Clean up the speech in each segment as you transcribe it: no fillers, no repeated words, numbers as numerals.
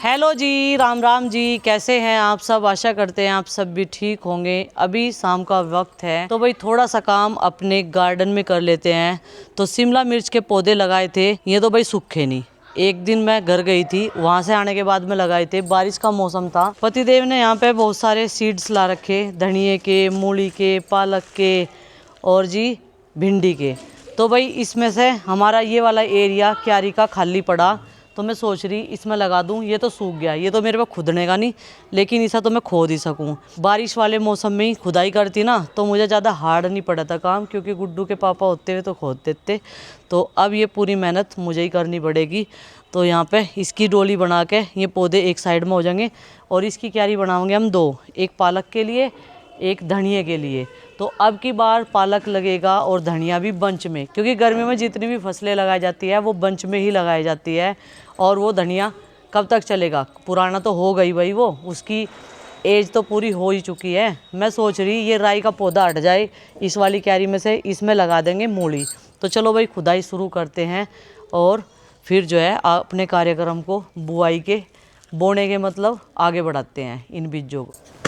Hello जी, राम राम जी। कैसे हैं आप सब? आशा करते हैं आप सब भी ठीक होंगे। अभी शाम का वक्त है तो भाई थोड़ा सा काम अपने गार्डन में कर लेते हैं। तो शिमला मिर्च के पौधे लगाए थे, ये तो भाई सूखे नहीं। एक दिन मैं घर गई थी, वहां से आने के बाद में लगाए थे। बारिश का मौसम था, पतिदेव ने यहाँ पे बहुत सारे सीड्स ला रखे, धनिए के, मूली के, पालक के और जी भिंडी के। तो भाई इसमें से हमारा ये वाला एरिया क्यारी का खाली पड़ा, तो मैं सोच रही इसमें लगा दूं। ये तो सूख गया, ये तो मेरे पे खुदने का नहीं, लेकिन इसे तो मैं खोद ही सकूं। बारिश वाले मौसम में ही खुदाई करती ना तो मुझे ज़्यादा हार्ड नहीं पड़ा था काम, क्योंकि गुड्डू के पापा होते हुए तो खोद देते। तो अब ये पूरी मेहनत मुझे ही करनी पड़ेगी। तो यहाँ पे इसकी डोली बना के ये पौधे एक साइड में हो जाएंगे और इसकी क्यारी बनाएंगे हम दो, एक पालक के लिए, एक धनिए के लिए। तो अब की बार पालक लगेगा और धनिया भी बंच में, क्योंकि गर्मी में जितनी भी फसलें लगाई जाती है वो बंच में ही लगाई जाती है। और वो धनिया कब तक चलेगा? पुराना तो हो गई भाई, वो उसकी एज तो पूरी हो ही चुकी है। मैं सोच रही ये राई का पौधा हट जाए इस वाली क्यारी में से, इसमें लगा देंगे मूली। तो चलो भाई खुदाई शुरू करते हैं और फिर जो है अपने कार्यक्रम को बुआई के, बोने के मतलब आगे बढ़ाते हैं इन बीजों को।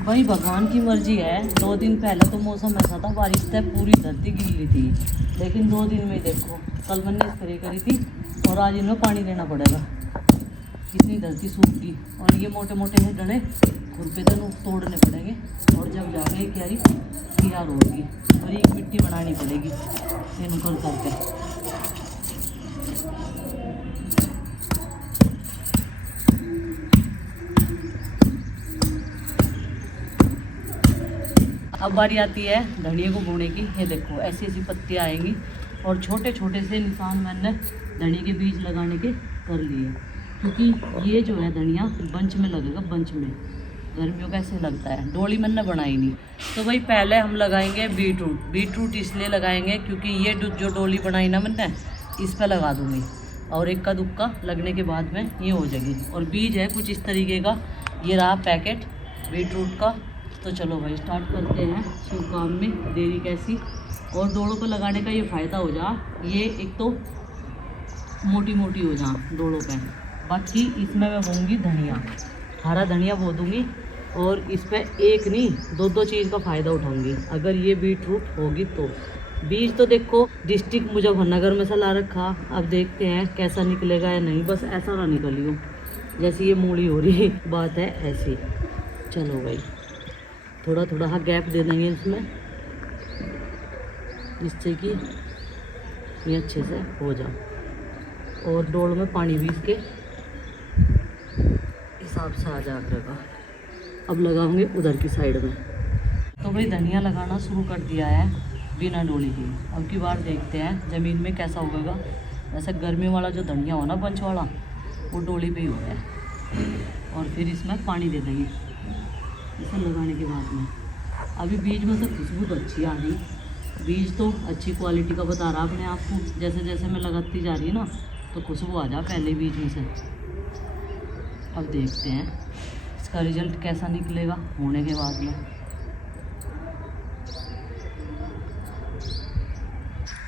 भाई भगवान की मर्जी है। 2 दिन पहले तो मौसम ऐसा था, बारिश से पूरी धरती गिल्ली थी, लेकिन 2 दिन में देखो, कल मैंने स्प्रे करी थी और आज इन्हें पानी देना पड़ेगा। कितनी धरती सूख गई। और ये मोटे मोटे से डंडे खुरपे तो तोड़ने पड़ेंगे और जब जाके क्यारी तैयार होगी, बरीक मिट्टी बनानी पड़ेगी इनको करके। अब बारी आती है धनिया को बोने की। ये देखो ऐसी ऐसी पत्तियाँ आएंगी और छोटे छोटे से निशान मैंने धनिया के बीज लगाने के कर लिए, क्योंकि ये जो है धनिया बंच में लगेगा। बंच में गर्मियों का ऐसे लगता है, डोली मैंने बनाई नहीं। तो भाई पहले हम लगाएंगे बीटरूट। बीटरूट इसलिए लगाएंगे क्योंकि ये जो डोली बनाई ना मैंने, इस पर लगा दूँगी और इक्का दुक्का लगने के बाद में ये हो जाएगी। और बीज है कुछ इस तरीके का, ये रहा पैकेट बीटरूट का। तो चलो भाई स्टार्ट करते हैं शुभ काम में, देरी कैसी। और डोलों पे लगाने का ये फ़ायदा हो जा, ये एक तो मोटी मोटी हो जा डोलों पे। बाकी इसमें मैं बोऊँगी धनिया, हरा धनिया बो दूँगी और इस पर एक नहीं 2 चीज़ का फ़ायदा उठाऊँगी अगर ये बीटरूट होगी तो। बीज तो देखो डिस्ट्रिक्ट मुजफ्फरनगर में से ला रखा, अब देखते हैं कैसा निकलेगा या नहीं। बस ऐसा ना निकली हो जैसे ये मूली हो रही बात है ऐसी। चलो भाई थोड़ा थोड़ा हाँ गैप दे देंगे इसमें, जिससे कि ये अच्छे से हो जाए और डोल में पानी भी इसके हिसाब से आ जाएगा। अब लगाऊंगे उधर की साइड में। तो भाई धनिया लगाना शुरू कर दिया है बिना डोली की। अब की बार देखते हैं ज़मीन में कैसा उगेगा। वैसे गर्मी वाला जो धनिया हो ना बंच वाला, वो डोली पे ही हो गया है। और फिर इसमें पानी दे देंगे इसे लगाने के बाद में। अभी बीज में से खुशबू तो अच्छी आ रही, बीज तो अच्छी क्वालिटी का बता रहा अपने आप को। जैसे जैसे मैं लगाती जा रही ना तो खुशबू आ जा पहले बीज में से। अब देखते हैं इसका रिजल्ट कैसा निकलेगा होने के बाद में।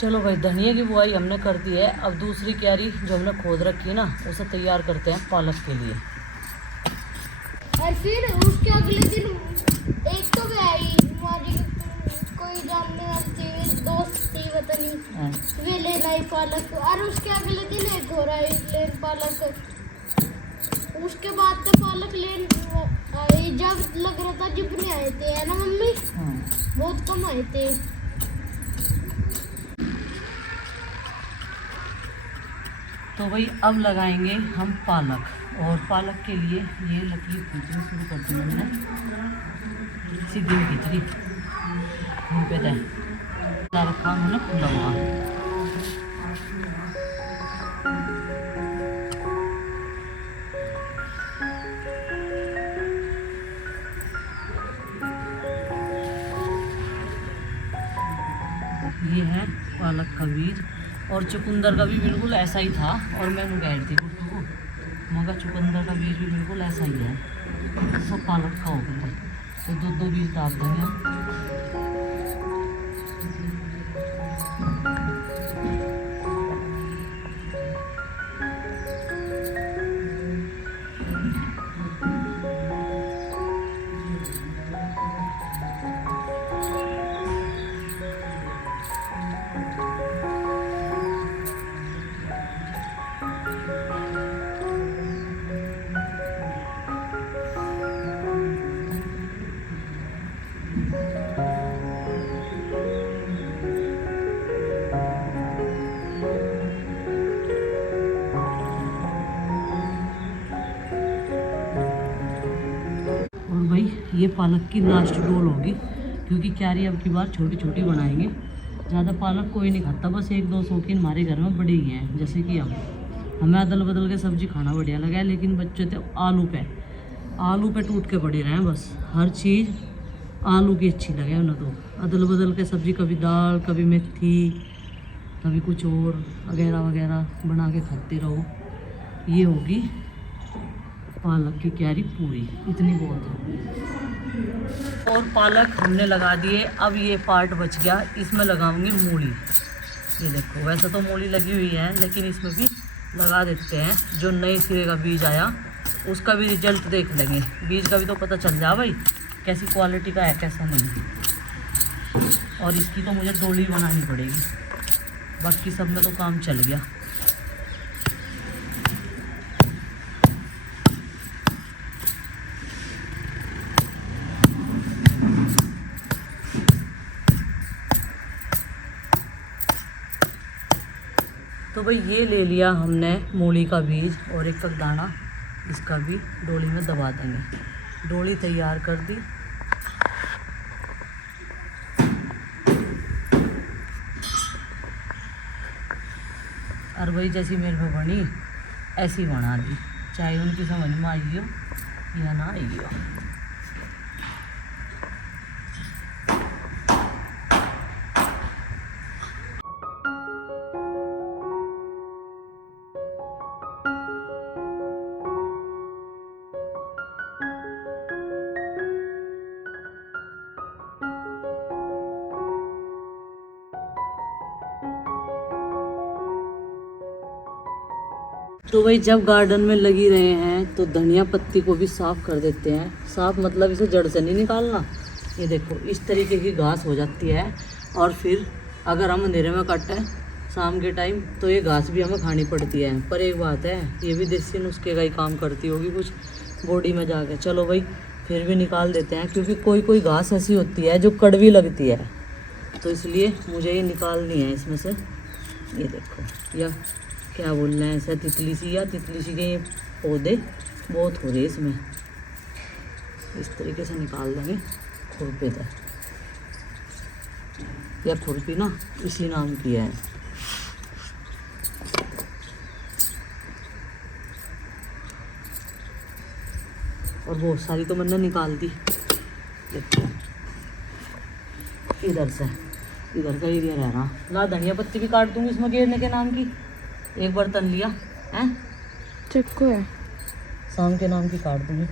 चलो भाई धनिया की बुआई हमने कर दी है। अब दूसरी क्यारी जो हमने खोद रखी है ना, उसे तैयार करते हैं पालक के लिए। और फिर उसके अगले दिन एक तो गई हमारी कोई जानने वाली दोस्त थी, पता नहीं वे ले लाई पालक। और उसके अगले दिन एक हो रहा है लेन पालक। उसके बाद तो पालक लेन आई, जब लग रहा था जितने आए थे है ना मम्मी, बहुत कम आए थे। तो भाई अब लगाएंगे हम पालक। और पालक के लिए ये लकड़ी खींचनी शुरू कर दी मैंने, सीधी खींचनी पे तय रखा हमने खुला हुआ। ये है पालक का बीज। और चुकंदर का भी बिल्कुल ऐसा ही था, और मैं गैर थी गुड्डू को, मगर चुकंदर का बीज भी बिल्कुल ऐसा ही है। सब पालक का हो गया, तो दो दो बीज डाल देंगे हम। ये पालक की लास्ट डोल होगी, क्योंकि क्यारी अब की बार छोटी छोटी बनाएंगे। ज़्यादा पालक कोई नहीं खाता, बस एक दो शौकीन हमारे घर में बड़े ही हैं, जैसे कि हमें अदल बदल के सब्जी खाना बढ़िया लगा है, लेकिन बच्चे थे आलू पे टूट के पड़े रहे हैं। बस हर चीज़ आलू की अच्छी लगे उन्हें, तो अदल बदल के सब्जी, कभी दाल, कभी मेथी, कभी कुछ और वगैरह वगैरह बना के खाते रहो। ये होगी पालक की क्यारी पूरी, इतनी बहुत है। और पालक हमने लगा दिए, अब ये पार्ट बच गया, इसमें लगाऊंगी मूली। ये देखो, वैसे तो मूली लगी हुई है, लेकिन इसमें भी लगा देते हैं। जो नए सिरे का बीज आया उसका भी रिजल्ट देख लेंगे, बीज का भी तो पता चल जाए भाई कैसी क्वालिटी का है कैसा नहीं। और इसकी तो मुझे डोली बनानी पड़ेगी, बाकी सब में तो काम चल गया। तो भाई ये ले लिया हमने मूली का बीज और एक कप दाना, इसका भी डोली में दबा देंगे। डोली तैयार कर दी। और भाई जैसी मेरे को बनी ऐसी बना दी, चाहे उनकी समझ में आई हो या ना आई हो। तो भाई जब गार्डन में लगी रहे हैं तो धनिया पत्ती को भी साफ़ कर देते हैं। साफ़ मतलब इसे जड़ से नहीं निकालना। ये देखो इस तरीके की घास हो जाती है, और फिर अगर हम अंधेरे में काटें शाम के टाइम तो ये घास भी हमें खानी पड़ती है। पर एक बात है, ये भी देसी नुस्खे का ही काम करती होगी कुछ बॉडी में जाके। चलो भाई फिर भी निकाल देते हैं, क्योंकि कोई कोई घास ऐसी होती है जो कड़वी लगती है, तो इसलिए मुझे ये निकालनी है इसमें से। ये देखो, या क्या बोलना है, ऐसा तितली सी के ये पौधे बहुत हो रहे इसमें। इस तरीके से निकाल देंगे खुरपे से, या खुरपी ना इसी नाम की है। और बहुत सारी तो मैंने निकाल दी। देखो इधर से, इधर का एरिया रह रहा। ला धनिया पत्ती भी काट दूंगी इसमें घेरने के नाम की। एक बर्तन लिया है, चक्कू है, शाम के नाम की काट दूंगी।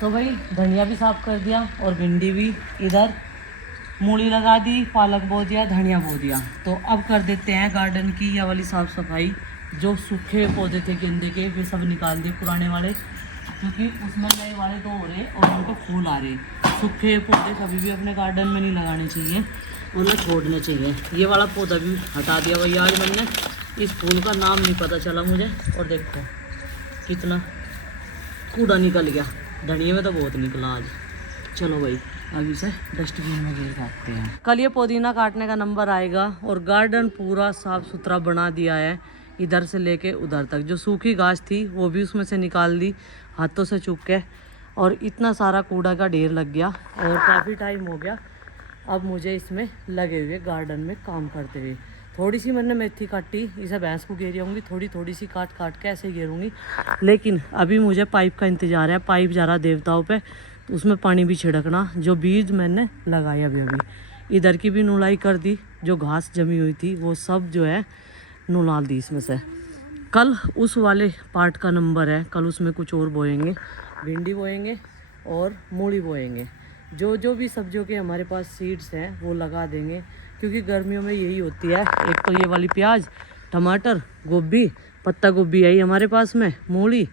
तो भाई धनिया भी साफ कर दिया और भिंडी भी, इधर मूली लगा दी, पालक बो दिया, धनिया बो दिया। तो अब कर देते हैं गार्डन की यह वाली साफ़ सफाई। जो सूखे पौधे थे गेंदे के वे सब निकाल दिए पुराने वाले, क्योंकि उसमें नए वाले तो हो रहे और उनको फूल आ रहे। सूखे पौधे कभी भी अपने गार्डन में नहीं लगाने चाहिए, उन्हें छोड़ने चाहिए। ये वाला पौधा भी हटा दिया भाई आज मैंने, इस फूल का नाम नहीं पता चला मुझे। और देखो कितना कूड़ा निकल गया, धनिया में तो बहुत निकला आज। चलो भाई अभी से डस्टबिन में गिर जाते हैं। कल ये पुदीना काटने का नंबर आएगा। और गार्डन पूरा साफ सुथरा बना दिया है, इधर से लेके उधर तक। जो सूखी घास थी वो भी उसमें से निकाल दी हाथों से चुक के, और इतना सारा कूड़ा का ढेर लग गया और काफ़ी टाइम हो गया अब मुझे इसमें लगे हुए गार्डन में काम करते हुए। थोड़ी सी मैंने मेथी काटी, इसे भैंस को घेरूंगी, थोड़ी थोड़ी सी काट काट के ऐसे घेरूंगी। लेकिन अभी मुझे पाइप का इंतज़ार है, पाइप जा रहा देवताओं पे, तो उसमें पानी भी छिड़कना। जो बीज मैंने लगाए अभी अभी, इधर की भी नुलाई कर दी, जो घास जमी हुई थी वो सब जो है नुला दी इसमें से। कल उस वाले पार्ट का नंबर है, कल उसमें कुछ और बोएंगे, भिंडी बोएंगे और मूली बोएंगे। जो जो भी सब्जियों के हमारे पास सीड्स हैं वो लगा देंगे, क्योंकि गर्मियों में यही होती है। एक तो ये वाली प्याज, टमाटर, गोभी, पत्ता गोभी आई हमारे पास में, मूली,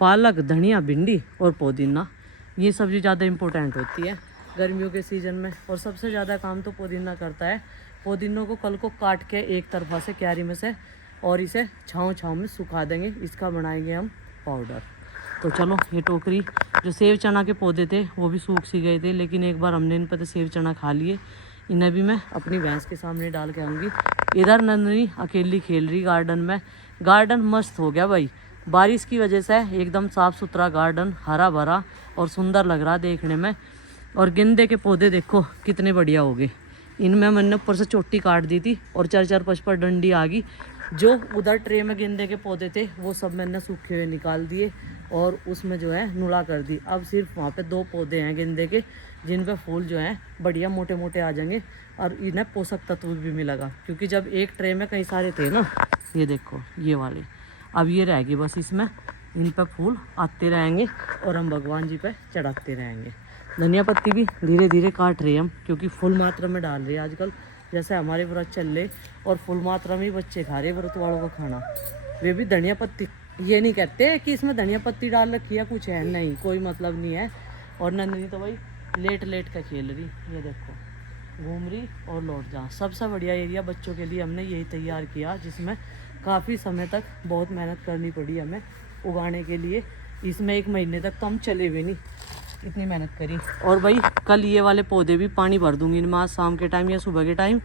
पालक, धनिया, भिंडी और पुदीना। ये सब्ज़ी ज़्यादा इम्पोर्टेंट होती है गर्मियों के सीज़न में, और सबसे ज़्यादा काम तो पुदीना करता है। पुदीनों को कल को काट के एक तरफा से क्यारी में से, और इसे छाँव में सुखा देंगे, इसका बनाएंगे हम पाउडर। तो चलो, ये टोकरी, जो सेव चना के पौधे थे वो भी सूख सी गए थे, लेकिन एक बार हमने इन पर तो सेव चना खा लिए, इन्हें भी मैं अपनी भैंस के सामने डाल के आऊँगी। इधर नंदनी अकेली खेल रही गार्डन में। गार्डन मस्त हो गया भाई, बारिश की वजह से एकदम साफ़ सुथरा गार्डन, हरा भरा और सुंदर लग रहा देखने में। और गेंदे के पौधे देखो कितने बढ़िया हो गए। इनमें मैंने ऊपर से चोटी काट दी थी और 4-4 5 डंडी आ गई। जो उधर ट्रे में गेंदे के पौधे थे वो सब मैंने सूखे हुए निकाल दिए और उसमें जो है नुला कर दी। अब सिर्फ वहाँ पे 2 पौधे हैं गेंदे के, जिन पे फूल जो हैं बढ़िया मोटे मोटे आ जाएंगे, और इन्हें पोषक तत्व भी मिलेगा। क्योंकि जब एक ट्रे में कई सारे थे ना, ये देखो ये वाले, अब ये रहेगी बस, इसमें इन पर फूल आते रहेंगे और हम भगवान जी पे चढ़ाते रहेंगे। धनिया पत्ती भी धीरे धीरे काट रहे हैं हम, क्योंकि फुल मात्रा में डाल रहे हैं आजकल। जैसे हमारे व्रत चल रहे और फुल मात्रा में ही बच्चे खा रहे व्रत वालों का खाना, वे भी धनिया पत्ती। ये नहीं कहते कि इसमें धनिया पत्ती डाल रखी है कुछ है, नहीं, कोई मतलब नहीं है। और नंदनी तो भाई लेट लेट का खेल रही, ये देखो घूम रही और लौट जा। सबसे बढ़िया एरिया बच्चों के लिए हमने यही तैयार किया, जिसमें काफ़ी समय तक बहुत मेहनत करनी पड़ी हमें उगाने के लिए। इसमें 1 महीने तक तो हम चले भी नहीं, इतनी मेहनत करी। और भाई कल ये वाले पौधे भी पानी भर दूंगी इनमें, आज शाम के टाइम या सुबह के टाइम।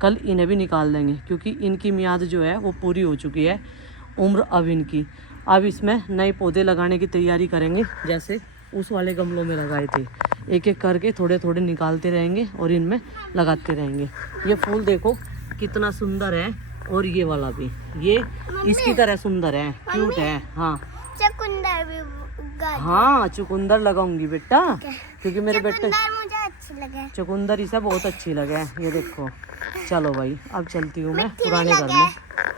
कल इन्हें भी निकाल देंगे, क्योंकि इनकी मियाद जो है वो पूरी हो चुकी है, उम्र अब इनकी। अब इसमें नए पौधे लगाने की तैयारी करेंगे, जैसे उस वाले गमलों में लगाए थे। एक एक करके थोड़े थोड़े निकालते रहेंगे और इनमें लगाते रहेंगे। ये फूल देखो कितना सुंदर है, और ये वाला भी, ये इसकी तरह सुंदर है, क्यूट है। हाँ चुकंदर भी हाँ, चुकंदर लगाऊंगी बेटा, क्योंकि मेरे बेटे मुझे अच्छी लगे, चुकंदर इसे बहुत अच्छी लगे। ये देखो, चलो भाई अब चलती हूँ मैं पुराने घर में।